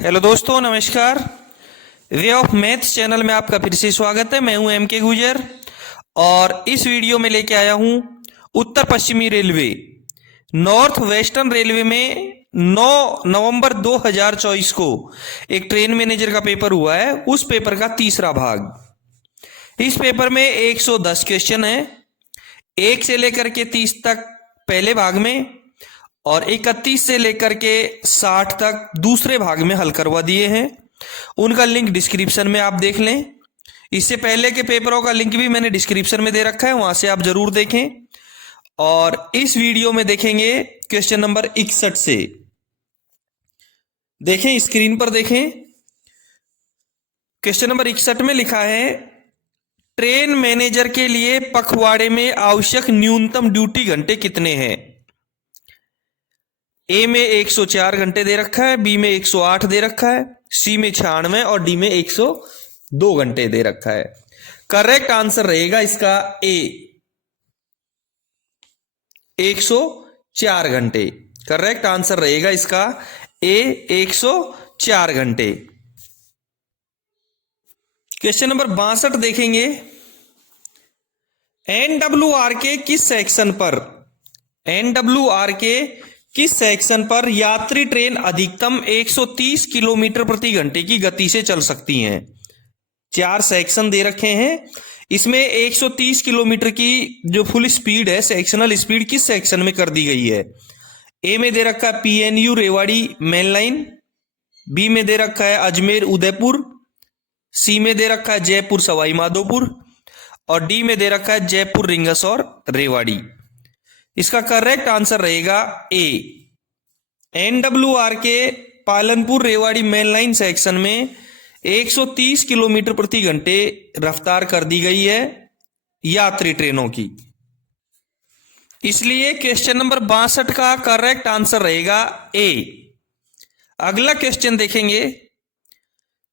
Hello दोस्तों, नमस्कार। Way of maths channel में आपका फिर से स्वागत है। मैं हूं एम के गुजर और इस वीडियो में लेके आया हूं उत्तर पश्चिमी रेलवे नॉर्थ वेस्टर्न रेलवे में 9 नवंबर 2024 को एक ट्रेन मैनेजर का पेपर हुआ है, उस पेपर का तीसरा भाग। इस पेपर में 110 क्वेश्चन है, 1 से लेकर के 30 तक पहले भाग में और 31 से लेकर के 60 तक दूसरे भाग में हल करवा दिए हैं। उनका लिंक डिस्क्रिप्शन में आप देख लें। इससे पहले के पेपरों का लिंक भी मैंने डिस्क्रिप्शन में दे रखा है, वहां से आप जरूर देखें। और इस वीडियो में देखेंगे क्वेश्चन नंबर 61 से। देखें, स्क्रीन पर देखें। क्वेश्चन नंबर 61 में लिखा है, ट्रेन मैनेजर के लिए पखवाड़े में आवश्यक न्यूनतम ड्यूटी घंटे कितने हैं। ए में 104 घंटे दे रखा है, बी में 108 दे रखा है, सी में 96 और डी में 102 घंटे दे रखा है। करेक्ट आंसर रहेगा इसका ए, 104 घंटे। करेक्ट आंसर रहेगा इसका ए, 104 घंटे। क्वेश्चन नंबर 62 देखेंगे। एनडब्ल्यूआर के किस सेक्शन पर यात्री ट्रेन अधिकतम 130 किलोमीटर प्रति घंटे की गति से चल सकती हैं। 4 सेक्शन दे रखे हैं, इसमें 130 किलोमीटर की जो फुल स्पीड है, सेक्शनल स्पीड किस सेक्शन में कर दी गई है। ए में दे रखा है PNU Rewari main line, B में दे रखा है अजमेर उदयपुर, सी में दे रखा है जयपुर सवाई माधोपुर और डी में दे रखा है जयपुर रिंगस और रेवाड़ी। इसका करेक्ट आंसर रहेगा ए। एनडब्ल्यूआर के Palanpur Rewari main line section में 130 किलोमीटर प्रति घंटे रफ्तार कर दी गई है यात्री ट्रेनों की। इसलिए क्वेश्चन नंबर 62 का करेक्ट आंसर रहेगा ए। अगला क्वेश्चन देखेंगे।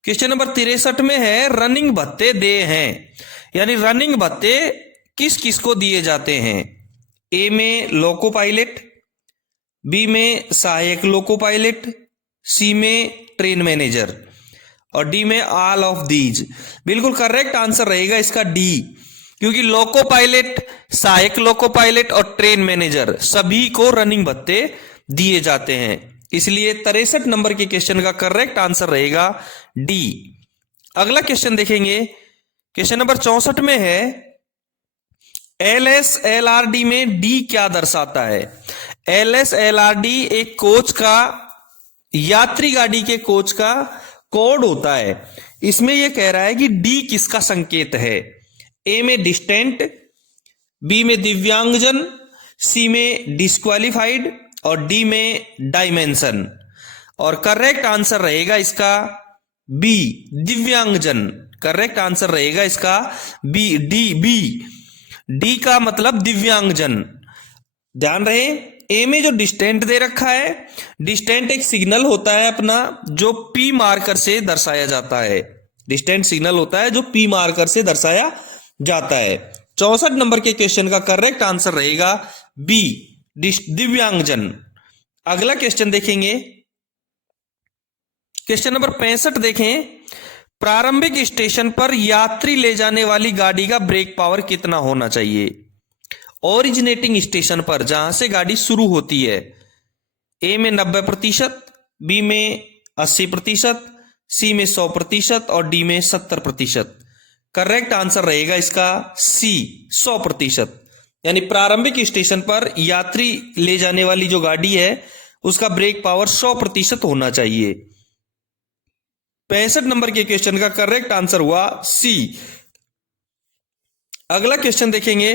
क्वेश्चन नंबर 63 में है, रनिंग भत्ते दे हैं, यानी रनिंग भत्ते किस किस को दिए जाते हैं। ए में लोको पायलट, बी में सहायक लोको पायलट, सी में ट्रेन मैनेजर और डी में ऑल ऑफ दीज। बिल्कुल करेक्ट आंसर रहेगा इसका डी, क्योंकि लोको पायलट, सहायक लोको पायलट और ट्रेन मैनेजर सभी को रनिंग भत्ते दिए जाते हैं। इसलिए 63 नंबर के क्वेश्चन का करेक्ट आंसर रहेगा डी। अगला क्वेश्चन देखेंगे। क्वेश्चन नंबर 64 में है, LSLRD में डी क्या दर्शाता है। LSLRD एक कोच का, यात्री गाड़ी के कोच का कोड होता है। इसमें यह कह रहा है कि डी किसका संकेत है। ए में डिस्टेंट, बी में दिव्यांगजन, सी में डिस्क्वालिफाइड और डी में डायमेंशन। और करेक्ट आंसर रहेगा इसका बी, दिव्यांगजन। करेक्ट आंसर रहेगा इसका बी, डी का मतलब दिव्यांगजन। ध्यान रहे, ए में जो डिस्टेंट दे रखा है, डिस्टेंट एक सिग्नल होता है अपना, जो पी मार्कर से दर्शाया जाता है। डिस्टेंट सिग्नल होता है जो पी मार्कर से दर्शाया जाता है। 64 नंबर के क्वेश्चन का करेक्ट आंसर रहेगा बी, दिव्यांगजन। अगला क्वेश्चन देखेंगे। क्वेश्चन नंबर 65 देखें। प्रारंभिक स्टेशन पर यात्री ले जाने वाली गाड़ी का ब्रेक पावर कितना होना चाहिए। ओरिजिनेटिंग स्टेशन पर, जहां से गाड़ी शुरू होती है, ए में 90%, बी में 80%, सी में 100% और डी में 70%। करेक्ट आंसर रहेगा इसका सी, 100%। यानी प्रारंभिक स्टेशन पर यात्री ले जाने वाली जो गाड़ी है उसका ब्रेक पावर 100% होना चाहिए। 65 नंबर के क्वेश्चन का करेक्ट आंसर हुआ सी। अगला क्वेश्चन देखेंगे।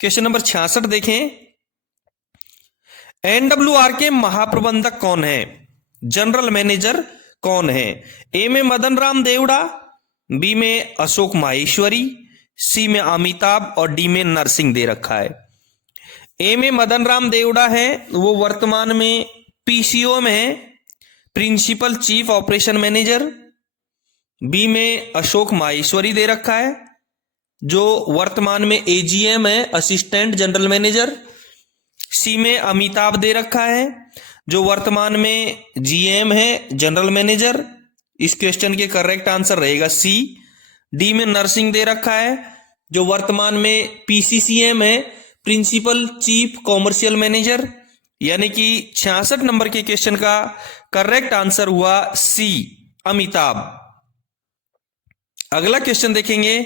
क्वेश्चन नंबर 66 देखें। एनडब्ल्यूआर के महाप्रबंधक कौन है, जनरल मैनेजर कौन है। ए में मदन राम देवड़ा, बी में अशोक माहेश्वरी, सी में अमिताभ और डी में नरसिंह दे रखा है। ए में मदन राम देवड़ा है, वो वर्तमान में पीसीओ में है, principal chief operation manager. B में अशोक माहेश्वरी दे रखा है, जो वर्तमान में एजीएम है, असिस्टेंट जनरल मैनेजर। सी में अमिताभ दे रखा है, जो वर्तमान में जीएम है, जनरल मैनेजर। इस क्वेश्चन के करेक्ट आंसर रहेगा सी। डी में नर्सिंग दे रखा है, जो वर्तमान में पीसीसीएम है, प्रिंसिपल चीफ कॉमर्शियल मैनेजर। यानी कि 66 नंबर के क्वेश्चन का करेक्ट आंसर हुआ सी, अमिताभ। अगला क्वेश्चन देखेंगे,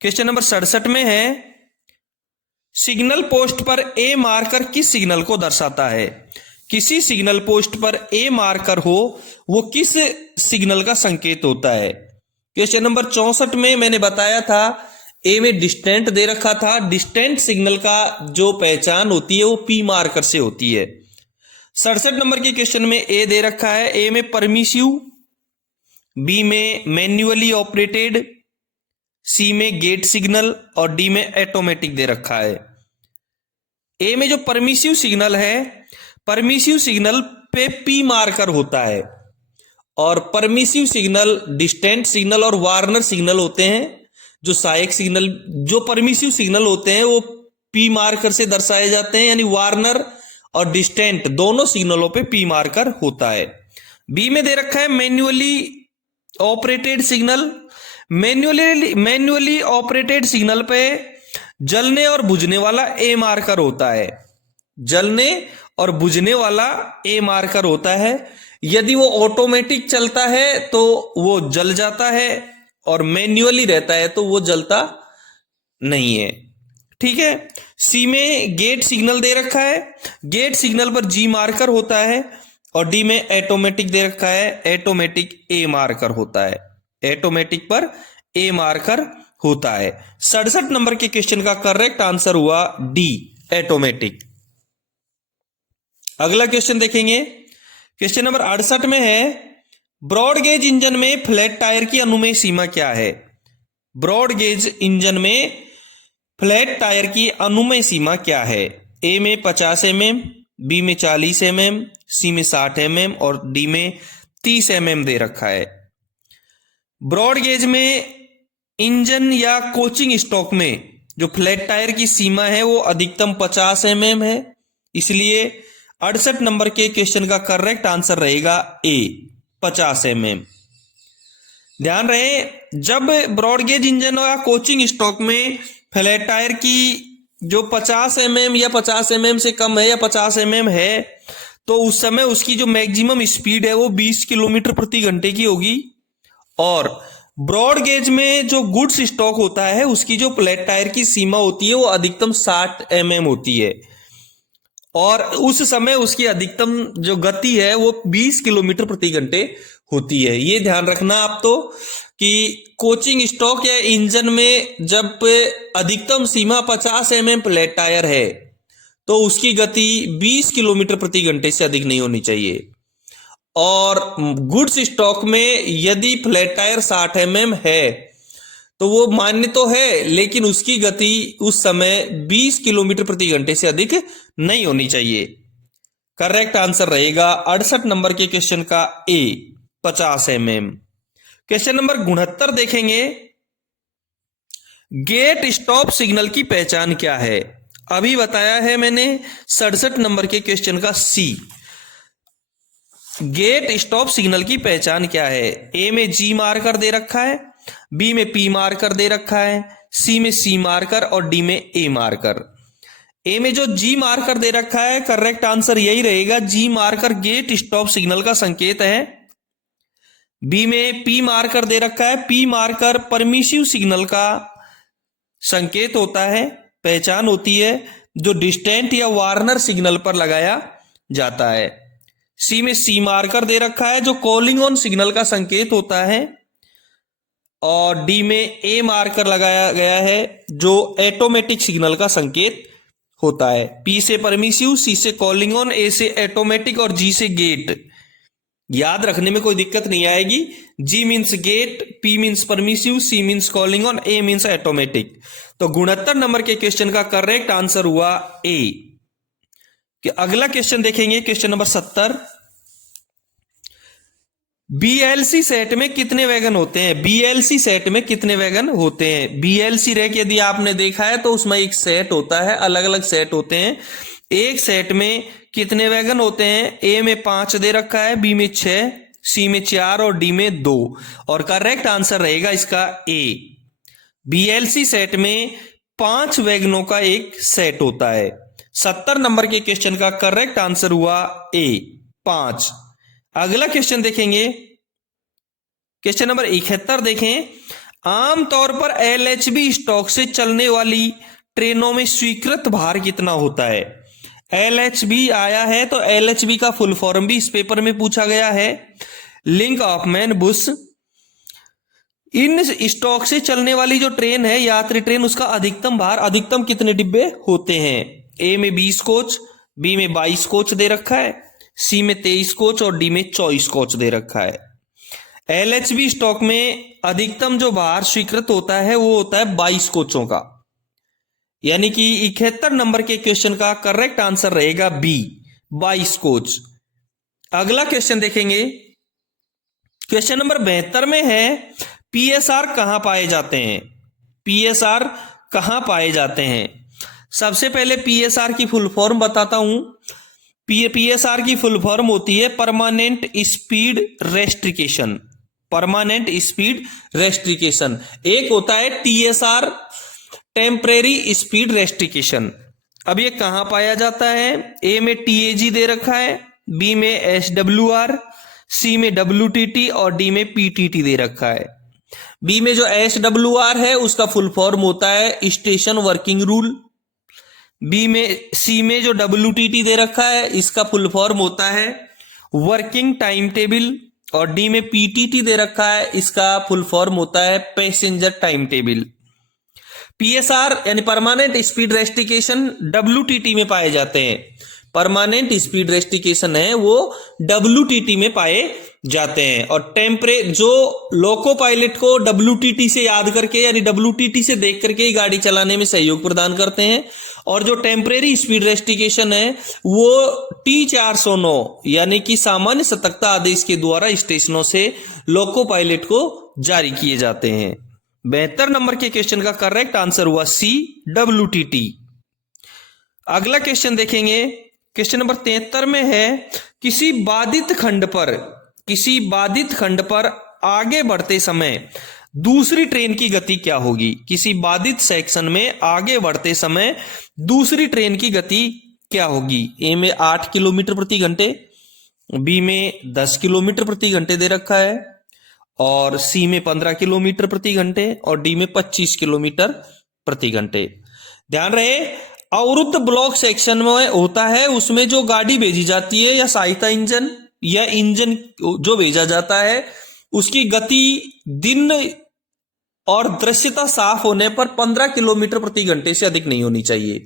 क्वेश्चन नंबर 67 में है, सिग्नल पोस्ट पर ए मार्कर किस सिग्नल को दर्शाता है? किसी सिग्नल पोस्ट पर ए मार्कर हो वो किस सिग्नल का संकेत होता है? क्वेश्चन नंबर 64 में मैंने बताया था, ए में डिस्टेंट दे रखा था। डिस्टेंट सिग्नल का जो पहचान होती है वो पी मार्कर से होती है। 67 नंबर के क्वेश्चन में ए दे रखा है, ए में परमिसिव, बी में मैन्युअली ऑपरेटेड, सी में गेट सिग्नल और डी में ऑटोमेटिक दे रखा है। ए में जो परमिसिव सिग्नल है, परमिसिव सिग्नल पे पी मार्कर होता है और परमिसिव सिग्नल डिस्टेंट सिग्नल और वार्नर सिग्नल होते हैं। जो सहायक सिग्नल, जो परमिसिव सिग्नल होते हैं वो पी मार्कर से दर्शाए जाते हैं, यानी वार्नर और डिस्टेंट दोनों सिग्नलों पे पी मार्कर होता है। बी में दे रखा है manually operated signal. Manually operated signal पे जलने और बुझने वाला ए मार्कर होता है। जलने और बुझने वाला ए मार्कर होता है। यदि वो ऑटोमेटिक चलता है तो वो जल जाता है और मैन्युअली रहता है तो वो जलता नहीं है। ठीक है। सी में गेट सिग्नल दे रखा है, गेट सिग्नल पर जी मार्कर होता है और डी में ऑटोमेटिक दे रखा है, ऑटोमेटिक ए मार्कर होता है। ऑटोमेटिक पर ए मार्कर होता है। 67 नंबर के क्वेश्चन का करेक्ट आंसर हुआ डी, ऑटोमेटिक। अगला क्वेश्चन देखेंगे, क्वेश्चन नंबर 68 में है, ब्रॉड गेज इंजन में फ्लैट टायर की अनुमेय सीमा क्या है? ब्रॉड गेज इंजन में फ्लैट टायर की अनुमेय सीमा क्या है? ए में 50 mm, बी में 40 mm, सी में 60 mm और डी में 30 mm दे रखा है। ब्रॉड गेज में इंजन या कोचिंग स्टॉक में जो फ्लैट टायर की सीमा है वो अधिकतम 50 mm है, इसलिए 68 नंबर के क्वेश्चन का करेक्ट आंसर रहेगा ए, 50 mm। ध्यान रहे, जब ब्रॉड गेज इंजन या कोचिंग स्टॉक में फ्लैट टायर की जो 50 mm या 50 mm से कम है या 50 mm है तो उस समय उसकी जो मैक्सिमम स्पीड है वो 20 किलोमीटर प्रति घंटे की होगी। और ब्रॉड गेज में जो गुड्स स्टॉक होता है उसकी जो फ्लैट टायर की सीमा होती है वो अधिकतम 60 mm होती है और उस समय उसकी अधिकतम जो गति है वो 20 किलोमीटर प्रति घंटे होती है। ये ध्यान रखना आप तो कि कोचिंग स्टॉक या इंजन में जब अधिकतम सीमा 50 mm फ्लैट टायर है तो उसकी गति 20 किलोमीटर प्रति घंटे से अधिक नहीं होनी चाहिए। और गुड्स स्टॉक में यदि फ्लैट टायर 60 mm है तो वो मान्य तो है, लेकिन उसकी गति उस समय 20 किलोमीटर प्रति घंटे से अधिक नहीं होनी चाहिए। करेक्ट आंसर रहेगा 68 नंबर के क्वेश्चन का ए, 50 mm। क्वेश्चन नंबर 69 देखेंगे, गेट स्टॉप सिग्नल की पहचान क्या है? अभी बताया है मैंने 67 नंबर के क्वेश्चन का सी। गेट स्टॉप सिग्नल की पहचान क्या है? ए में जी मार्कर दे रखा है, बी में पी मार्कर दे रखा है, सी में सी मार्कर और डी में ए मार्कर। ए में जो जी मार्कर दे रखा है करेक्ट आंसर यही रहेगा, जी मार्कर गेट स्टॉप सिग्नल का संकेत है। बी में पी मार्कर दे रखा है, पी मार्कर परमिसिव सिग्नल का संकेत होता है, पहचान होती है, जो डिस्टेंट या वार्नर सिग्नल पर लगाया जाता है। सी में सी मार्कर दे रखा है जो कॉलिंग ऑन सिग्नल का संकेत होता है और डी में ए मार्कर लगाया गया है जो ऑटोमेटिक सिग्नल का संकेत होता है। पी से परमिसिव, सी से कॉलिंग ऑन, ए से ऑटोमेटिक और जी से गेट। याद रखने में कोई दिक्कत नहीं आएगी। G means gate, P means permissive, C means calling on, A means automatic. तो 69 नंबर के क्वेश्चन का करेक्ट आंसर हुआ ए। कि अगला क्वेश्चन देखेंगे, क्वेश्चन नंबर 70। बीएलसी सेट में कितने वैगन होते हैं? बीएलसी सेट में कितने वैगन होते हैं? बीएलसी रैक यदि आपने देखा है तो उसमें एक सेट होता है, अलग अलग सेट होते हैं। एक सेट में कितने वैगन होते हैं? ए में 5 दे रखा है, बी में 6, सी में 4 और डी में 2। और करेक्ट आंसर रहेगा इसका ए। बीएलसी सेट में 5 वैगनों का एक सेट होता है। 70 नंबर के क्वेश्चन का करेक्ट आंसर हुआ ए, 5। अगला क्वेश्चन देखेंगे, क्वेश्चन नंबर 71 देखें। आमतौर पर एलएचबी स्टॉक से चलने वाली ट्रेनों में स्वीकृत भार कितना होता है? एलएचबी आया है तो एलएचबी का फुल फॉर्म भी इस पेपर में पूछा गया है, link of man Bush. In stock से चलने वाली जो ट्रेन है, यात्री ट्रेन, उसका अधिकतम भार, अधिकतम कितने डिब्बे होते हैं? ए में 20 कोच, बी में 22 कोच दे रखा है, सी में 23 कोच और डी में 24 कोच दे रखा है। एलएचबी स्टॉक में अधिकतम जो भार स्वीकृत होता है वो होता है 22 कोचों का, यानी कि 71 नंबर के क्वेश्चन का करेक्ट आंसर रहेगा बी, 22 कोच। अगला क्वेश्चन देखेंगे, क्वेश्चन नंबर 72 में है पीएसआर कहां पाए जाते हैं? पीएसआर कहां पाए जाते हैं? सबसे पहले पीएसआर की फुल फॉर्म बताता हूं। पीएसआर की फुल फॉर्म होती है permanent speed restriction. Permanent speed restriction. एक होता है टीएसआर, टेम्परेरी स्पीड रेस्ट्रिक्शन। अब ये कहां पाया जाता है? ए में टीएजी दे रखा है, बी में एसडब्ल्यूआर, सी में डब्ल्यूटीटी और डी में पीटीटी दे रखा है। बी में जो एसडब्ल्यूआर है उसका फुल फॉर्म होता है स्टेशन वर्किंग रूल। सी में जो डब्ल्यूटीटी दे रखा है इसका फुल फॉर्म होता है वर्किंग टाइम टेबल। और डी में पीटीटी दे रखा है, इसका फुल फॉर्म होता है पैसेंजर टाइम टेबल। पीएसआर यानी परमानेंट स्पीड रेस्ट्रिक्शन डब्ल्यूटीटी में पाए जाते हैं। परमानेंट स्पीड रेस्ट्रिक्शन है वो डब्ल्यूटीटी में पाए जाते हैं। और जो लोको पायलट को डब्ल्यूटीटी से याद करके यानी डब्ल्यूटीटी से देख करके ही गाड़ी चलाने में सहयोग प्रदान करते हैं। और जो टेम्परेरी स्पीड रेस्ट्रिक्शन है वो T409 यानी कि सामान्य सतर्कता आदेश के द्वारा स्टेशनों से लोको पायलट को जारी किए जाते हैं। 72 नंबर के क्वेश्चन का करेक्ट आंसर हुआ सी, डब्ल्यूटीटी। अगला क्वेश्चन देखेंगे, क्वेश्चन नंबर 73 में है किसी बाधित खंड पर आगे बढ़ते समय दूसरी ट्रेन की गति क्या होगी? किसी बाधित सेक्शन में आगे बढ़ते समय दूसरी ट्रेन की गति क्या होगी? ए में 8 किलोमीटर प्रति घंटे, बी में 10 किलोमीटर प्रति घंटे दे रखा है और सी में 15 किलोमीटर प्रति घंटे और डी में 25 किलोमीटर प्रति घंटे। ध्यान रहे, अवरुद्ध ब्लॉक सेक्शन में होता है उसमें जो गाड़ी भेजी जाती है या सहायता इंजन या इंजन जो भेजा जाता है उसकी गति दिन और दृश्यता साफ होने पर 15 किलोमीटर प्रति घंटे से अधिक नहीं होनी चाहिए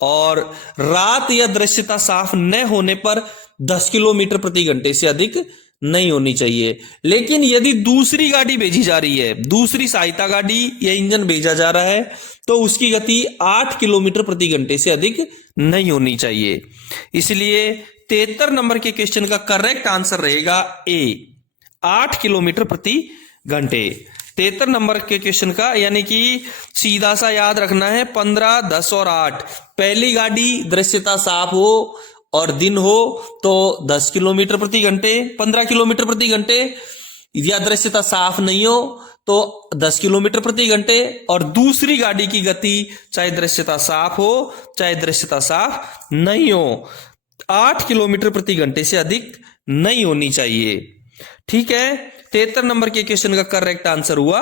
और रात या दृश्यता साफ न होने पर 10 किलोमीटर प्रति घंटे से अधिक नहीं होनी चाहिए। लेकिन यदि दूसरी गाड़ी भेजी जा रही है, दूसरी सहायता गाड़ी या इंजन भेजा जा रहा है तो उसकी गति 8 किलोमीटर प्रति घंटे से अधिक नहीं होनी चाहिए। इसलिए 73 नंबर के क्वेश्चन का करेक्ट आंसर रहेगा ए, 8 किलोमीटर प्रति घंटे। 73 नंबर के क्वेश्चन का यानी कि सीधा सा याद रखना है 15, 10 और 8। पहली गाड़ी दृश्यता साफ हो और दिन हो तो 10 किलोमीटर प्रति घंटे, 15 किलोमीटर प्रति घंटे, या दृश्यता साफ नहीं हो तो 10 किलोमीटर प्रति घंटे। और दूसरी गाड़ी की गति चाहे दृश्यता साफ हो चाहे दृश्यता साफ नहीं हो 8 किलोमीटर प्रति घंटे से अधिक नहीं होनी चाहिए। ठीक है, 73 नंबर के क्वेश्चन का करेक्ट आंसर हुआ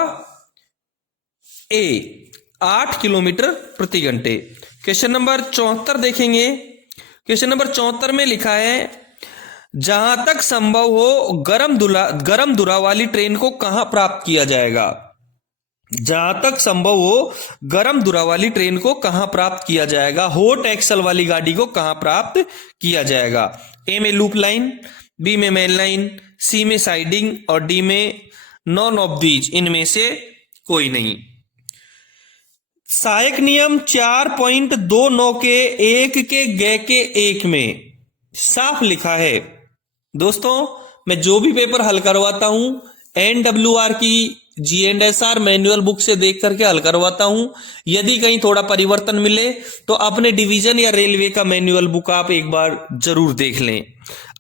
ए, 8 किलोमीटर प्रति घंटे। क्वेश्चन नंबर 74 देखेंगे। क्वेश्चन नंबर 74 में लिखा है जहां तक संभव हो गरम धुरा वाली ट्रेन को कहां प्राप्त किया जाएगा? जहां तक संभव हो गरम धुरा वाली ट्रेन को कहां प्राप्त किया जाएगा? हॉट एक्सल वाली गाड़ी को कहां प्राप्त किया जाएगा? ए में लूप लाइन, बी में मेन लाइन, सी में साइडिंग और डी में नॉन ऑफ दीज, इनमें से कोई नहीं। सहायक नियम 4.29 के 1 के ग के 1 में साफ लिखा है। दोस्तों, मैं जो भी पेपर हल करवाता हूं NWR की GNSR मैनुअल बुक से देख करके हल करवाता हूं। यदि कहीं थोड़ा परिवर्तन मिले तो अपने डिवीजन या रेलवे का मैनुअल बुक आप एक बार जरूर देख लें।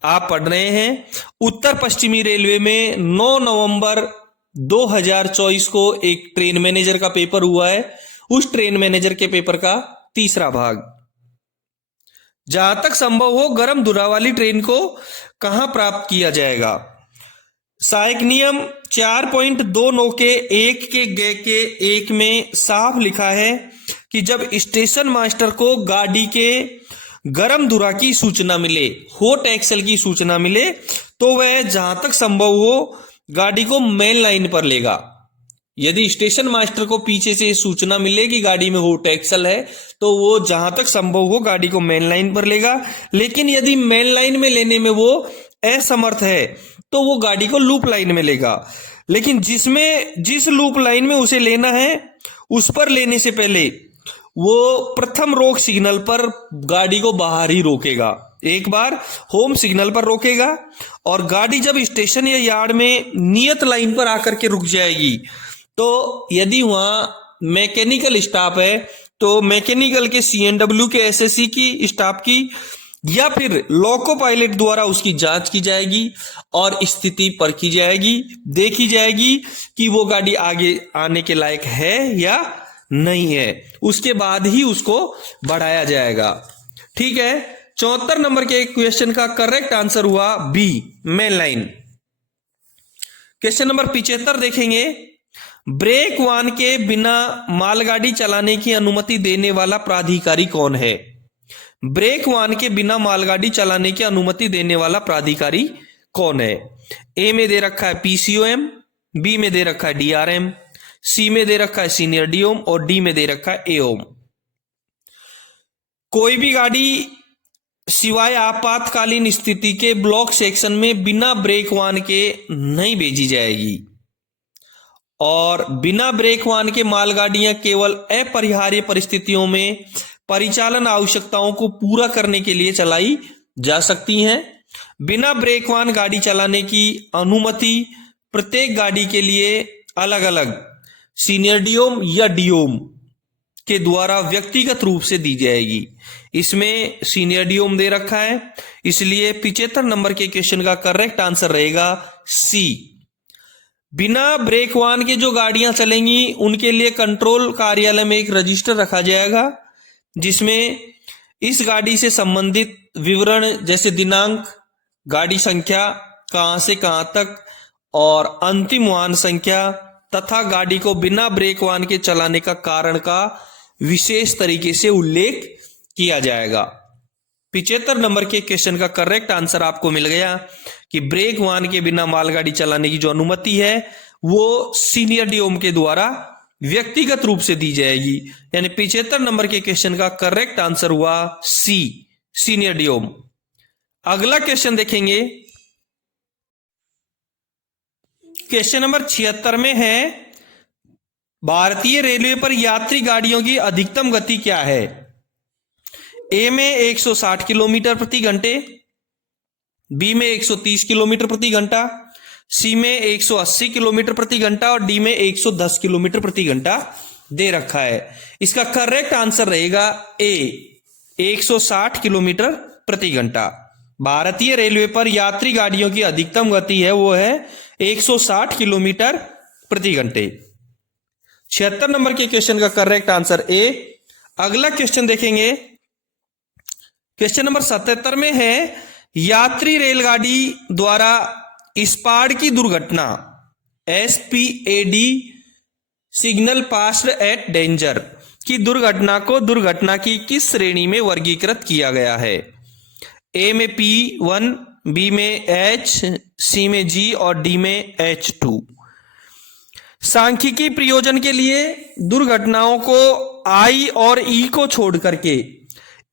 आप पढ़ रहे हैं उत्तर पश्चिमी रेलवे में 9 नवंबर 2024 को एक ट्रेन मैनेजर का पेपर हुआ है। उस ट्रेन मैनेजर के पेपर का तीसरा भाग। जहां तक संभव हो गर्म धुरा वाली ट्रेन को कहां प्राप्त किया जाएगा। सहायक नियम 4.29 के 1 के ग के 1 में साफ लिखा है कि जब स्टेशन मास्टर को गाड़ी के गर्म धुरा की सूचना मिले, हॉट एक्सल की सूचना मिले, तो वह जहां तक संभव हो गाड़ी को मेन लाइन पर लेगा। यदि स्टेशन मास्टर को पीछे से सूचना मिले कि गाड़ी में हॉट एक्सल है तो वो जहां तक संभव हो गाड़ी को मेन लाइन पर लेगा। लेकिन यदि मेन लाइन में लेने में वो असमर्थ है तो वो गाड़ी को लूप लाइन में लेगा। लेकिन जिस लूप लाइन में उसे लेना है उस पर लेने से पहले वो प्रथम रोक सिग्नल पर गाड़ी को बाहर ही रोकेगा। एक बार होम सिग्नल पर रोकेगा और गाड़ी जब स्टेशन या यार्ड में नियत लाइन पर आकर के रुक जाएगी तो यदि वहां मैकेनिकल स्टाफ है तो मैकेनिकल के CNW के SSC की स्टाफ की या फिर लोको पायलट द्वारा उसकी जांच की जाएगी और स्थिति परखी जाएगी, देखी जाएगी कि वो गाड़ी आगे आने के लायक है या नहीं है। उसके बाद ही उसको बढ़ाया जाएगा। ठीक है। 74 नंबर के क्वेश्चन का करेक्ट आंसर हुआ B, main line. Question number 75 देखेंगे। ब्रेक वाहन के बिना मालगाड़ी चलाने की अनुमति देने वाला प्राधिकारी कौन है। ब्रेक वाहन के बिना मालगाड़ी चलाने की अनुमति देने वाला प्राधिकारी कौन है। ए में दे रखा है PCOM, बी में दे रखा है DRM, सी में दे रखा है सीनियर DOM और डी में दे रखा है AOM। कोई भी गाड़ी सिवाय आपातकालीन स्थिति के ब्लॉक सेक्शन में बिना ब्रेक वाहन के नहीं भेजी जाएगी और बिना ब्रेक वाहन के मालगाड़ियां केवल अपरिहार्य परिस्थितियों में परिचालन आवश्यकताओं को पूरा करने के लिए चलाई जा सकती हैं। बिना ब्रेक वाहन गाड़ी चलाने की अनुमति प्रत्येक गाड़ी के लिए अलग अलग सीनियर DOM या DOM के द्वारा व्यक्तिगत रूप से दी जाएगी। इसमें सीनियर DOM दे रखा है, इसलिए 75 नंबर के क्वेश्चन का करेक्ट आंसर रहेगा सी। बिना ब्रेक वाहन के जो गाड़ियां चलेंगी उनके लिए कंट्रोल कार्यालय में एक रजिस्टर रखा जाएगा जिसमें इस गाड़ी से संबंधित विवरण जैसे दिनांक, गाड़ी संख्या, कहां से कहां तक और अंतिम वाहन संख्या तथा गाड़ी को बिना ब्रेक वाहन के चलाने का कारण का विशेष तरीके से उल्लेख किया जाएगा। 75 नंबर के क्वेश्चन का करेक्ट आंसर आपको मिल गया कि ब्रेक वाहन के बिना मालगाड़ी चलाने की जो अनुमति है वो सीनियर DOM के द्वारा व्यक्तिगत रूप से दी जाएगी। यानी 75 नंबर के क्वेश्चन का करेक्ट आंसर हुआ सी, सीनियर DOM। अगला क्वेश्चन देखेंगे। क्वेश्चन नंबर 76 में है भारतीय रेलवे पर यात्री गाड़ियों की अधिकतम गति क्या है। ए में 160 किलोमीटर प्रति घंटे, बी में 130 किलोमीटर प्रति घंटा, सी में 180 किलोमीटर प्रति घंटा और डी में 110 किलोमीटर प्रति घंटा दे रखा है। इसका करेक्ट आंसर रहेगा ए, 160 किलोमीटर प्रति घंटा। भारतीय रेलवे पर यात्री गाड़ियों की अधिकतम गति है वो है 160 किलोमीटर प्रति घंटे। 76 नंबर के क्वेश्चन का करेक्ट आंसर ए। अगला क्वेश्चन देखेंगे। क्वेश्चन नंबर 77 में है यात्री रेलगाड़ी द्वारा स्पाड की दुर्घटना SPAD signal passed at danger की दुर्घटना को दुर्घटना की किस श्रेणी में वर्गीकृत किया गया है। ए में P1, बी में H, सी में G और डी में H2। सांख्यिकी प्रयोजन के लिए दुर्घटनाओं को I और E को छोड़ करके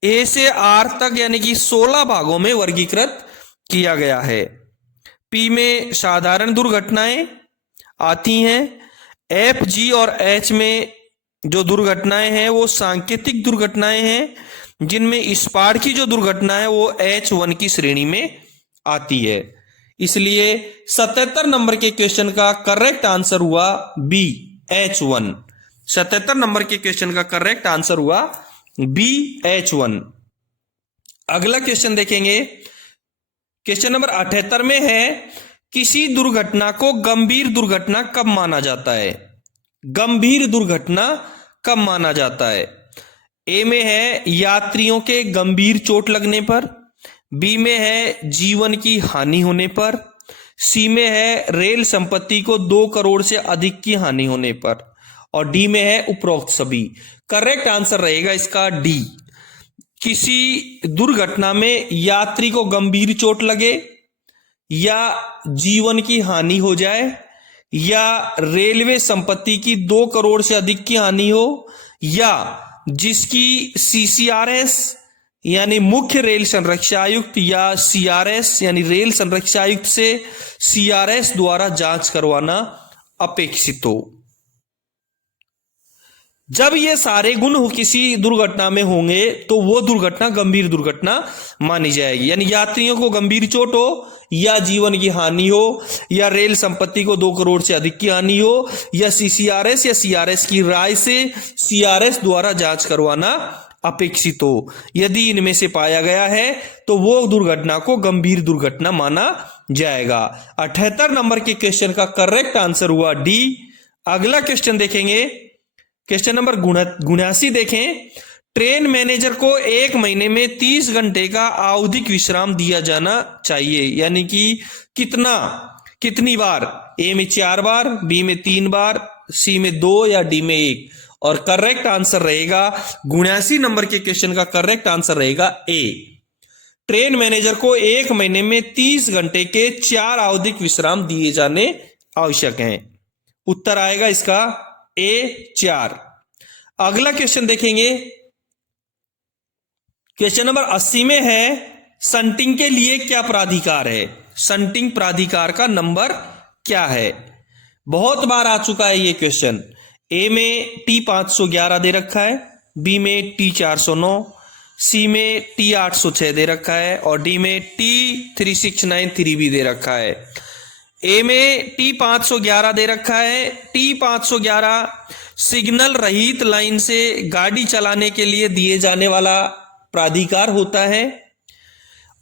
A से R तक यानी कि 16 भागों में वर्गीकृत किया गया है। P में साधारण दुर्घटनाएं आती हैं, F, G और H में जो दुर्घटनाएं हैं वो सांकेतिक दुर्घटनाएं हैं जिनमें स्पाड की जो दुर्घटना है वो H1 की श्रेणी में आती है। इसलिए 77 नंबर के क्वेश्चन का करेक्ट आंसर हुआ बी, H1। 77 नंबर के क्वेश्चन का करेक्ट आंसर हुआ बी, H1। अगला क्वेश्चन देखेंगे। क्वेश्चन नंबर 78 में है, किसी दुर्घटना को गंभीर दुर्घटना कब माना जाता है? गंभीर दुर्घटना कब माना जाता है? ए में है यात्रियों के गंभीर चोट लगने पर, बी में है जीवन की हानि होने पर, सी में है रेल संपत्ति को 2 करोड़ से अधिक की हानि होने पर, और डी में है उपरोक्त सभी। करेक्ट आंसर रहेगा इसका डी। किसी दुर्घटना में यात्री को गंभीर चोट लगे, या जीवन की हानि हो जाए, या रेलवे संपत्ति की 2 करोड़ से अधिक की हानि हो, या जिसकी CCRS यानी मुख्य रेल संरक्षा आयुक्त या CRS यानी रेल संरक्षा आयुक्त से CRS द्वारा जांच करवाना अपेक्षित हो। जब ये सारे गुण हो किसी दुर्घटना में होंगे तो वो दुर्घटना गंभीर दुर्घटना मानी जाएगी। यानी यात्रियों को गंभीर चोट हो, या जीवन की हानि हो, या रेल संपत्ति को 2 करोड़ से अधिक की हानि हो, या CCRS या CRS की राय से CRS द्वारा जांच करवाना अपेक्षित हो। यदि इनमें से पाया गया है तो वो दुर्घटना को गंभीर दुर्घटना माना जाएगा। 78 नंबर के क्वेश्चन का करेक्ट आंसर हुआ डी। अगला क्वेश्चन देखेंगे। क्वेश्चन नंबर 79 देखें। ट्रेन मैनेजर को 1 महीने में 30 घंटे का आवधिक विश्राम दिया जाना चाहिए। यानी कि कितनी बार? ए में 4 बार, बी में 3 बार, सी में 2 या डी में 1। और करेक्ट आंसर रहेगा 79 नंबर के क्वेश्चन का करेक्ट आंसर रहेगा ए। ट्रेन मैनेजर को 1 महीने में 30 घंटे के 4 आवधिक विश्राम दिए जाने आवश्यक हैं। उत्तर आएगा इसका ए, 4। अगला क्वेश्चन देखेंगे। क्वेश्चन नंबर 80 में है, संटिंग के लिए क्या प्राधिकार है? संटिंग प्राधिकार का नंबर क्या है? बहुत बार आ चुका है ये क्वेश्चन। ए में T511 दे रखा है, बी में T409, सी में T806 दे रखा है, और डी में T3693 दे रखा है। ए में T511 दे रखा है। T511 सिग्नल रहित लाइन से गाड़ी चलाने के लिए दिए जाने वाला प्राधिकार होता है,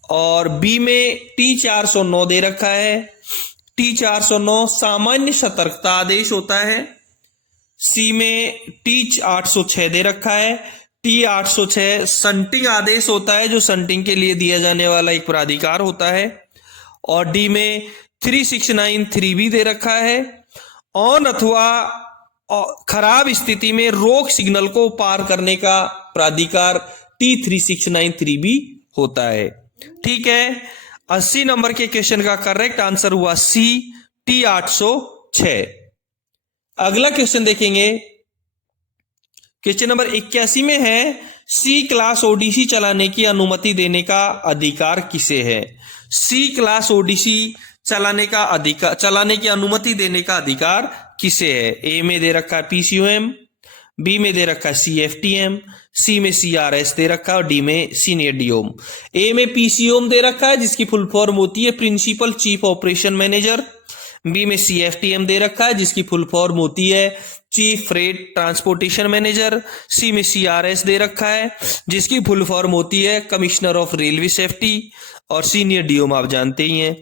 और बी में T409 दे रखा है। T409 सामान्य सतर्कता आदेश होता है। सी में T806 दे रखा है। T806 संटिंग आदेश होता है, जो संटिंग के लिए दिया जाने वाला एक प्राधिकार होता है, और डी में 3693 भी दे रखा है। ऑन अथवा खराब स्थिति में रोक सिग्नल को पार करने का प्राधिकार T3693 भी होता है। ठीक है, 80 नंबर के क्वेश्चन का करेक्ट आंसर हुआ सी, T806। अगला क्वेश्चन देखेंगे। क्वेश्चन नंबर 81 में है, सी क्लास ओडीसी चलाने की अनुमति देने का अधिकार किसे है? सी क्लास ओडीसी चलाने की अनुमति देने का अधिकार किसे है? ए में दे रखा है PCOM, बी में दे रखा है CFTM, सी में CRS दे रखा है, और डी में सीनियर डियोम। ए में PCOM दे रखा है, जिसकी फुल फॉर्म होती है principal chief operation manager. B में CFTM दे रखा है, जिसकी फुल फॉर्म होती है chief freight transportation manager. C में CRS दे रखा है, जिसकी फुल फॉर्म होती है कमिश्नर ऑफ रेलवे सेफ्टी, और सीनियर डीओम आप जानते ही हैं।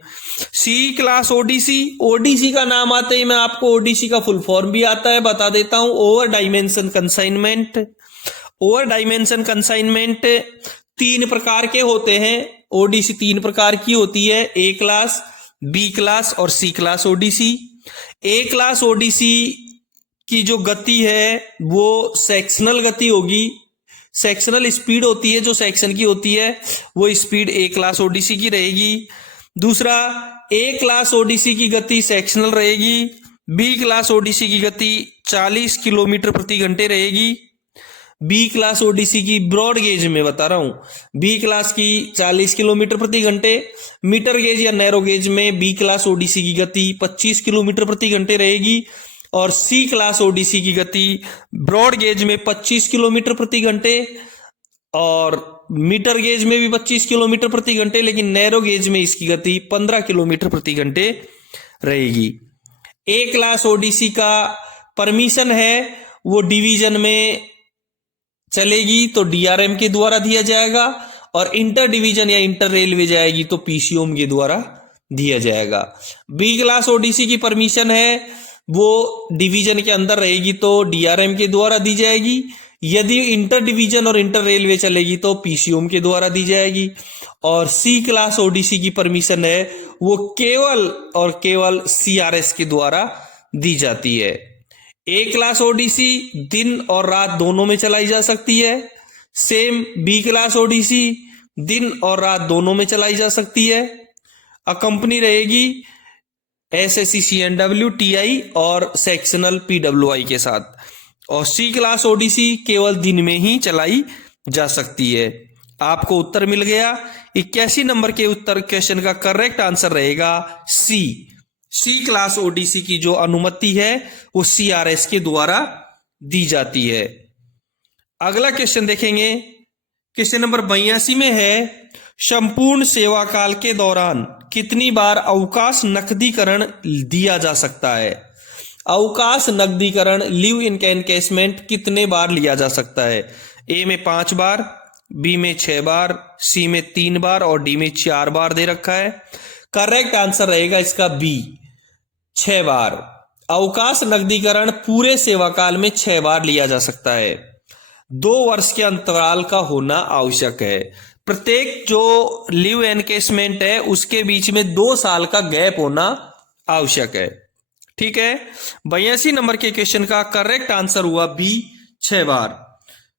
सी क्लास ओडीसी का नाम आते ही मैं आपको ओडीसी का फुल फॉर्म भी आता है, बता देता हूं। Over dimension consignment. Over dimension consignment 3 प्रकार के होते हैं। ओडीसी 3 प्रकार की होती है, ए क्लास, बी क्लास और सी क्लास ओडीसी। ए क्लास ओडीसी की जो गति है वो सेक्शनल गति होगी, सेक्शनल स्पीड होती है, जो सेक्शन की होती है वो स्पीड ए क्लास ओडीसी की रहेगी। दूसरा, ए क्लास ओडीसी की गति सेक्शनल रहेगी। बी क्लास ओडीसी की गति 40 किलोमीटर प्रति घंटे रहेगी। बी क्लास ओडीसी की ब्रॉड गेज में बता रहा हूं, बी क्लास की 40 किलोमीटर प्रति घंटे। मीटर गेज या नैरो गेज में बी क्लास ओडीसी की गति 25 किलोमीटर प्रति घंटे रहेगी, और सी क्लास ओडीसी की गति ब्रॉड गेज में 25 किलोमीटर प्रति घंटे, और मीटर गेज में भी 25 किलोमीटर प्रति घंटे, लेकिन नैरो गेज में इसकी गति 15 किलोमीटर प्रति घंटे रहेगी। ए क्लास ओडीसी का परमिशन है वो डिवीजन में चलेगी तो डीआरएम के द्वारा दिया जाएगा, और इंटर डिवीजन या इंटर रेलवे जाएगी तो पीसीओम के द्वारा दिया जाएगा। बी क्लास ओडीसी की परमिशन है वो डिवीजन के अंदर रहेगी तो डीआरएम के द्वारा दी जाएगी, यदि इंटर डिवीजन और इंटर रेलवे चलेगी तो पीसीओम के द्वारा दी जाएगी। और सी क्लास ओडीसी की परमिशन है वो केवल और केवल सीआरएस के द्वारा दी जाती है। ए क्लास ओडीसी दिन और रात दोनों में चलाई जा सकती है, सेम बी क्लास ओडीसी दिन और रात दोनों में चलाई जा सकती है। कंपनी रहेगी एसएससी सीएनडब्ल्यू टीआई और सेक्शनल पीडब्ल्यूआई के साथ, और सी क्लास ओडीसी केवल दिन में ही चलाई जा सकती है। आपको उत्तर मिल गया। 81 नंबर के उत्तर क्वेश्चन का करेक्ट आंसर रहेगा सी क्लास ओडीसी की जो अनुमति है वो सीआरएस के द्वारा दी जाती है। अगला क्वेश्चन देखेंगे, क्वेश्चन नंबर 82 में है संपूर्ण सेवा काल के दौरान कितनी बार अवकाश नकदीकरण दिया जा सकता है। अवकाश नकदीकरण लीव इन एनकेसमेंट कितने बार लिया जा सकता है। ए में 5 बार, बी में 6 बार, सी में 3 बार और डी में 4 बार दे रखा है। करेक्ट आंसर रहेगा इसका बी, 6 बार। अवकाश नकदीकरण पूरे सेवा काल में 6 बार लिया जा सकता है। 2 वर्ष के अंतराल का होना आवश्यक है। प्रत्येक जो लीव एनकेसमेंट है उसके बीच में 2 साल का गैप होना आवश्यक है। ठीक है, 82 नंबर के क्वेश्चन का करेक्ट आंसर हुआ बी, 6 बार।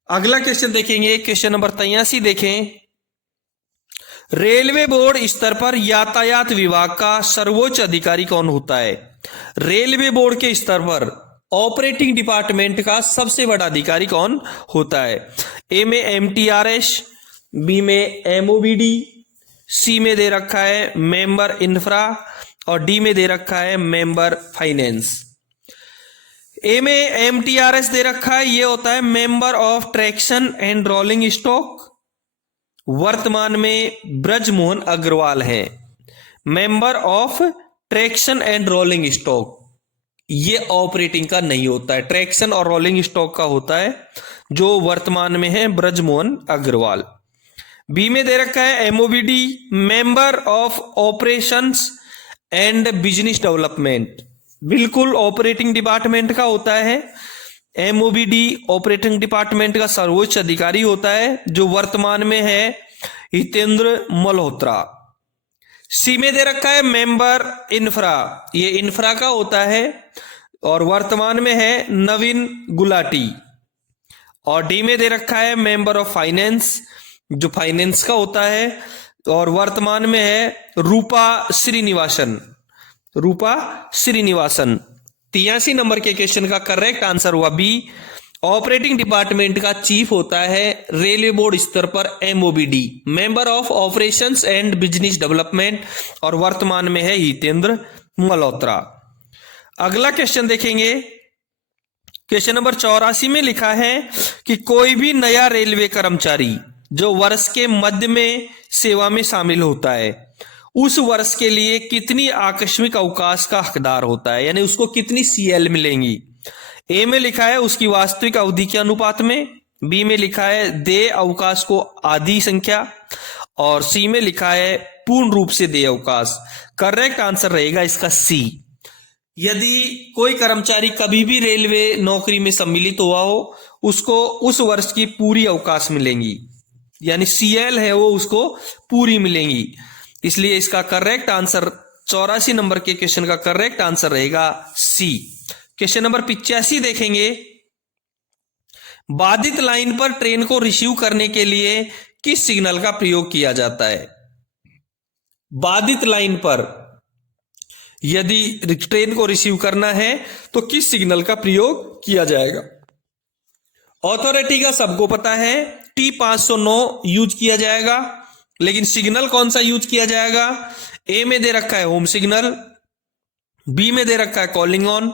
अगला क्वेश्चन देखेंगे, क्वेश्चन नंबर 83 देखें। रेलवे बोर्ड स्तर पर यातायात विभाग का सर्वोच्च अधिकारी कौन होता है। रेलवे बोर्ड के स्तर पर ऑपरेटिंग डिपार्टमेंट का सबसे बड़ा अधिकारी कौन होता है। ए में एमटीआरएस, बी में एमओबीडी, सी में दे रखा है मेंबर इंफ्रा और डी में दे रखा है मेंबर फाइनेंस। ए में एमटीआरएस दे रखा है, ये होता है member of traction and rolling stock, वर्तमान में ब्रजमोहन अग्रवाल हैं। Member of traction and rolling stock ये ऑपरेटिंग का नहीं होता है, ट्रैक्शन और रोलिंग स्टॉक का होता है, जो वर्तमान में है ब्रजमोहन अग्रवाल। बी में दे रखा है MOBD, member of operations and business development, बिल्कुल ऑपरेटिंग डिपार्टमेंट का होता है। एमओबीडी ऑपरेटिंग डिपार्टमेंट का सर्वोच्च अधिकारी होता है, जो वर्तमान में है हितेंद्र मल्होत्रा। सी में दे रखा है मेंबर इंफ्रा, ये इंफ्रा का होता है और वर्तमान में है नवीन गुलाटी। और डी में दे रखा है मेंबर ऑफ फाइनेंस, जो फाइनेंस का होता है और वर्तमान में है रूपा श्रीनिवासन। 83 नंबर के क्वेश्चन का करेक्ट आंसर हुआ बी, ऑपरेटिंग डिपार्टमेंट का चीफ होता है रेलवे बोर्ड स्तर पर MOBD, member of operations and business development, और वर्तमान में है हितेंद्र मल्होत्रा। अगला क्वेश्चन देखेंगे, क्वेश्चन नंबर 84 में लिखा है कि कोई भी नया रेलवे कर्मचारी जो वर्ष के मध्य में सेवा में शामिल होता है उस वर्ष के लिए कितनी आकस्मिक अवकाश का हकदार होता है, यानी उसको कितनी सीएल मिलेंगी। ए में लिखा है उसकी वास्तविक अवधि के अनुपात में, बी में लिखा है देय अवकाश को आधी संख्या, और सी में लिखा है पूर्ण रूप से देय अवकाश। करेक्ट आंसर रहेगा इसका सी। यदि कोई कर्मचारी कभी भी रेलवे नौकरी में सम्मिलित हुआ हो उसको उस वर्ष की पूरी अवकाश मिलेंगी, यानी सीएल है वो उसको पूरी मिलेंगी। इसलिए इसका करेक्ट आंसर 84 नंबर के क्वेश्चन का करेक्ट आंसर रहेगा सी। क्वेश्चन नंबर 85 देखेंगे, बाधित लाइन पर ट्रेन को रिसीव करने के लिए किस सिग्नल का प्रयोग किया जाता है। बाधित लाइन पर यदि ट्रेन को रिसीव करना है तो किस सिग्नल का प्रयोग किया जाएगा। ऑथोरिटी का सबको पता है T509 यूज किया जाएगा, लेकिन सिग्नल कौन सा यूज किया जाएगा। ए में दे रखा है होम सिग्नल, बी में दे रखा है कॉलिंग ऑन,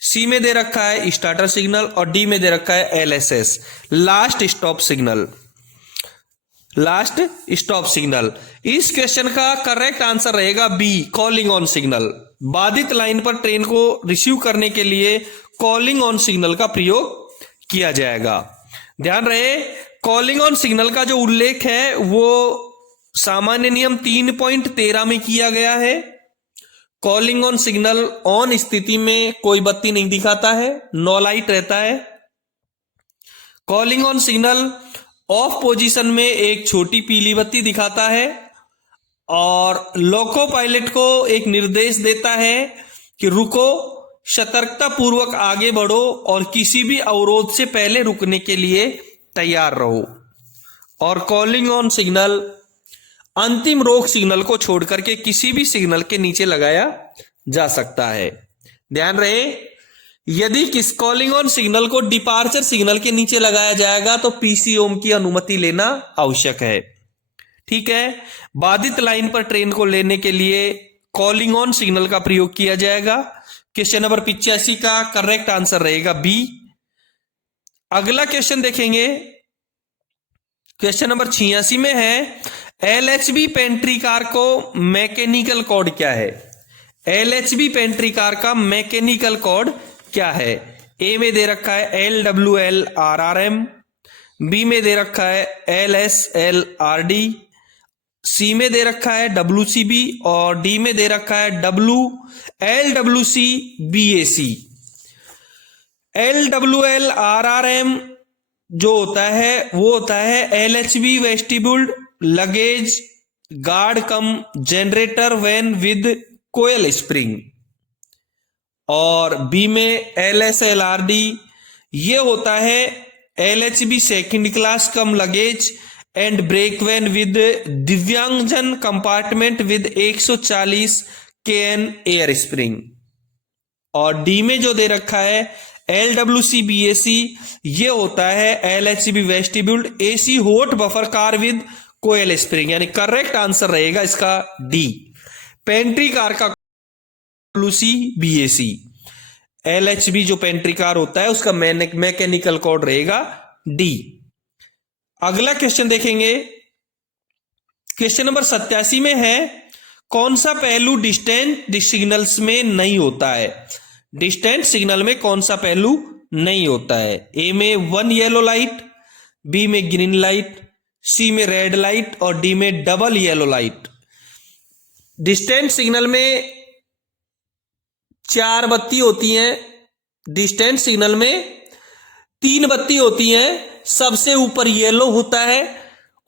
सी में दे रखा है स्टार्टर सिग्नल और डी में दे रखा है LSS last stop signal. Last stop signal. इस क्वेश्चन का करेक्ट आंसर रहेगा बी, कॉलिंग ऑन सिग्नल। बाधित लाइन पर ट्रेन को रिसीव करने के लिए कॉलिंग ऑन सिग्नल का प्रयोग किया जाएगा। ध्यान रहे, कॉलिंग ऑन सिग्नल का जो उल्लेख है वो सामान्य नियम 3.13 में किया गया है। कॉलिंग ऑन सिग्नल ऑन स्थिति में कोई बत्ती नहीं दिखाता है, नो लाइट रहता है। Calling on signal of position में एक छोटी पीली बत्ती दिखाता है और लोको पायलट को एक निर्देश देता है कि रुको, सतर्कता पूर्वक आगे बढ़ो और किसी भी अवरोध से पहले रुकने के लिए तैयार रहो। और कॉलिंग ऑन सिग्नल अंतिम रोक सिग्नल को छोड़ करके किसी भी सिग्नल के नीचे लगाया जा सकता है। ध्यान रहे, यदि किस कॉलिंग ऑन सिग्नल को डिपार्चर सिग्नल के नीचे लगाया जाएगा तो पीसीओएम की अनुमति लेना आवश्यक है। ठीक है, बाधित लाइन पर ट्रेन को लेने के लिए कॉलिंग ऑन सिग्नल का प्रयोग किया जाएगा। क्वेश्चन नंबर 85 का करेक्ट आंसर रहेगा बी। अगला क्वेश्चन देखेंगे, क्वेश्चन नंबर 86 में है एलएचबी पेंट्री कार को मैकेनिकल कोड क्या है। एलएचबी पेंट्री कार का मैकेनिकल कोड क्या है। ए में दे रखा है LWLRRM, बी में दे रखा है LSLRD, सी में दे रखा है WCB और डी में दे रखा है LWCBAC। LWLRRM जो होता है वो होता है LHB vestibule luggage guard cum generator van with coil spring. और बी में LSLRD ये होता है LHB second class cum luggage and brake van with दिव्यांगजन compartment with 140 kN air spring. और डी में जो दे रखा है LWCBAC ये होता है LHB vestibule AC hot buffer car with coil spring. यानी करेक्ट आंसर रहेगा इसका डी, पेंट्री कार का LWCBAC। LHB जो पेंट्री कार होता है उसका मैकेनिकल कोड रहेगा डी। अगला क्वेश्चन देखेंगे, क्वेश्चन नंबर 87 में है कौन सा पहलू डिस्टेंट सिग्नल्स में नहीं होता है। डिस्टेंट सिग्नल में कौन सा पहलू नहीं होता है। ए में 1 येलो लाइट, बी में ग्रीन लाइट, सी में रेड लाइट और डी में double yellow light. Distant signal में 4 बत्ती होती हैं, डिस्टेंट सिग्नल में 3 बत्ती होती हैं। सबसे ऊपर येलो होता है,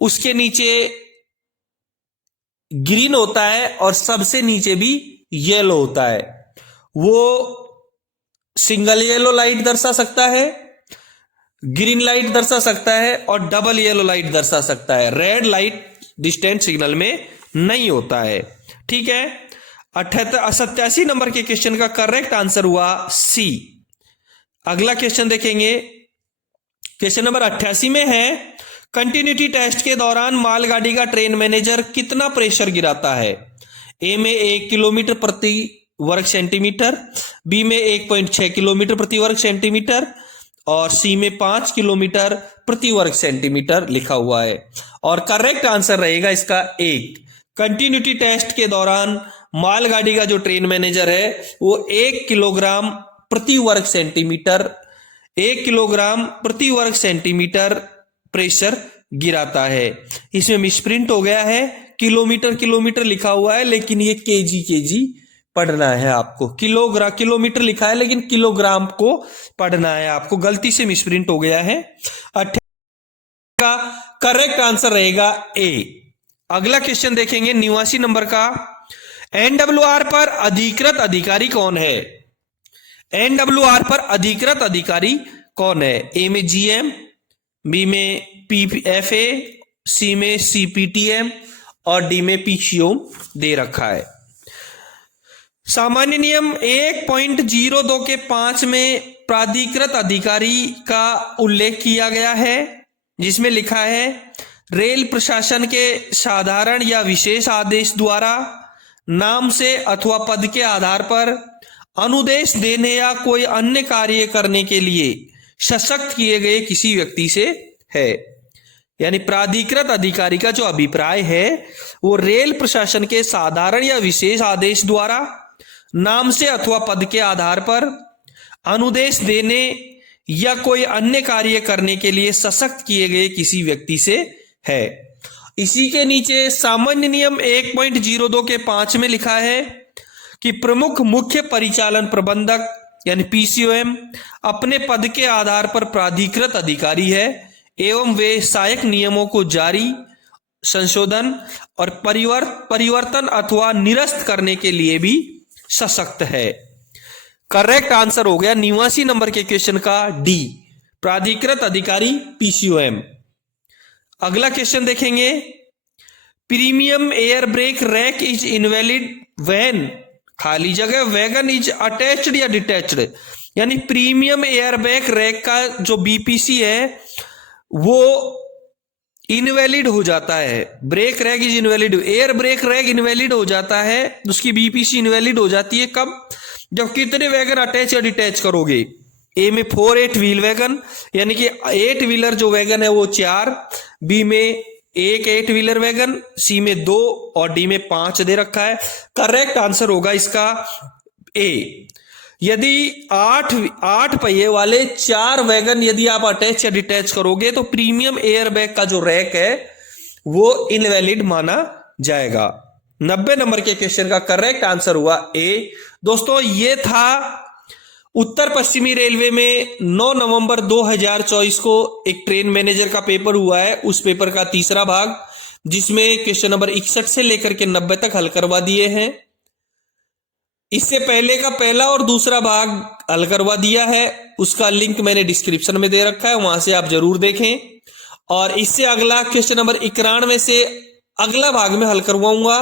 उसके नीचे ग्रीन होता है और सबसे नीचे भी येलो होता है। वो सिंगल येलो लाइट दर्शा सकता है, ग्रीन लाइट दर्शा सकता है और डबल येलो लाइट दर्शा सकता है। रेड लाइट डिस्टेंट सिग्नल में नहीं होता है। ठीक है, 87 नंबर के क्वेश्चन का करेक्ट आंसर हुआ सी। अगला क्वेश्चन देखेंगे, क्वेश्चन नंबर 88 में है कंटिन्यूटी टेस्ट के दौरान मालगाड़ी का ट्रेन मैनेजर कितना प्रेशर गिराता है। ए में 1 किलोमीटर प्रति वर्ग सेंटीमीटर, बी में 1.6 किलोमीटर प्रति वर्ग सेंटीमीटर और सी में 5 किलोमीटर प्रति वर्ग सेंटीमीटर लिखा हुआ है। और करेक्ट आंसर रहेगा इसका 1। कंटिन्यूटी टेस्ट के दौरान मालगाड़ी का जो ट्रेन मैनेजर है वो 1 किलोग्राम प्रति वर्ग सेंटीमीटर 1 किलोग्राम प्रति वर्ग सेंटीमीटर प्रेशर गिराता है। इसमें मिसप्रिंट हो गया है, किलोमीटर किलोमीटर लिखा हुआ है लेकिन ये केजी पढ़ना है आपको। किलोमीटर लिखा है लेकिन किलोग्राम को पढ़ना है आपको, गलती से मिसप्रिंट हो गया है। 18 का करेक्ट आंसर रहेगा ए। अगला क्वेश्चन देखेंगे 89 नंबर का, एनडब्ल्यूआर पर अधिकृत अधिकारी कौन है। एनडब्ल्यूआर पर अधिकृत अधिकारी कौन है। ए में जीएम, बी में पीएफए, सी में सीपीटीएम और डी में पीसीओएम दे रखा है। सामान्य नियम 1.02 के 5 में प्राधिकृत अधिकारी का उल्लेख किया गया है, जिसमें लिखा है रेल प्रशासन के साधारण या विशेष आदेश द्वारा नाम से अथवा पद के आधार पर अनुदेश देने या कोई अन्य कार्य करने के लिए सशक्त किए गए किसी व्यक्ति से है। यानी प्राधिकृत अधिकारी का जो अभिप्राय है वो रेल प्रशासन के साधारण या विशेष आदेश द्वारा नाम से अथवा पद के आधार पर अनुदेश देने या कोई अन्य कार्य करने के लिए सशक्त किए गए किसी व्यक्ति से है। इसी के नीचे सामान्य नियम 1.02 के 5 में लिखा है कि प्रमुख मुख्य परिचालन प्रबंधक यानी पीसीओएम अपने पद के आधार पर प्राधिकृत अधिकारी है एवं वे सहायक नियमों को जारी, संशोधन और परिवर्तन अथवा निरस्त करने के लिए भी सशक्त है। करेक्ट आंसर हो गया 89 नंबर के क्वेश्चन का डी, प्राधिकृत अधिकारी पीसीओएम। अगला क्वेश्चन देखेंगे, premium air brake rack is invalid when, खाली जगह वैगन इज अटैच्ड या डिटैच्ड, यानी प्रीमियम एयर बैग रैक का जो बीपीसी है वो इनवैलिड हो जाता है। Brake rack is invalid, air brake rack invalid हो जाता है, उसकी बीपीसी इनवैलिड हो जाती है कब, जब कितने वैगन अटैच या डिटैच करोगे। ए में 4-8 व्हील वैगन यानी कि 8 व्हीलर जो वैगन है वो 4, बी में 8 व्हीलर वैगन, सी में 2 और डी में 5 दे रखा है। करेक्ट आंसर होगा इसका ए। यदि 8 पहिए वाले 4 वैगन यदि आप अटैच या डिटैच करोगे तो प्रीमियम एयर बैग का जो रैक है वो इनवैलिड माना जाएगा। 90 नंबर के क्वेश्चन का करेक्ट आंसर हुआ ए। दोस्तों ये था उत्तर पश्चिमी रेलवे में 9 नवंबर 2024 को एक ट्रेन मैनेजर का पेपर हुआ है, उस पेपर का तीसरा भाग, जिसमें क्वेश्चन नंबर 61 से लेकर के 90 तक हल करवा दिए हैं। इससे पहले का पहला और दूसरा भाग हल करवा दिया है, उसका लिंक मैंने डिस्क्रिप्शन में दे रखा है, वहां से आप जरूर देखें। और इससे अगला क्वेश्चन नंबर 91 से अगला भाग में हल करवाऊंगा।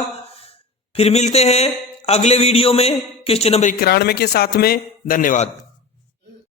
फिर मिलते हैं अगले वीडियो में क्वेश्चन नंबर 91 के साथ में। धन्यवाद।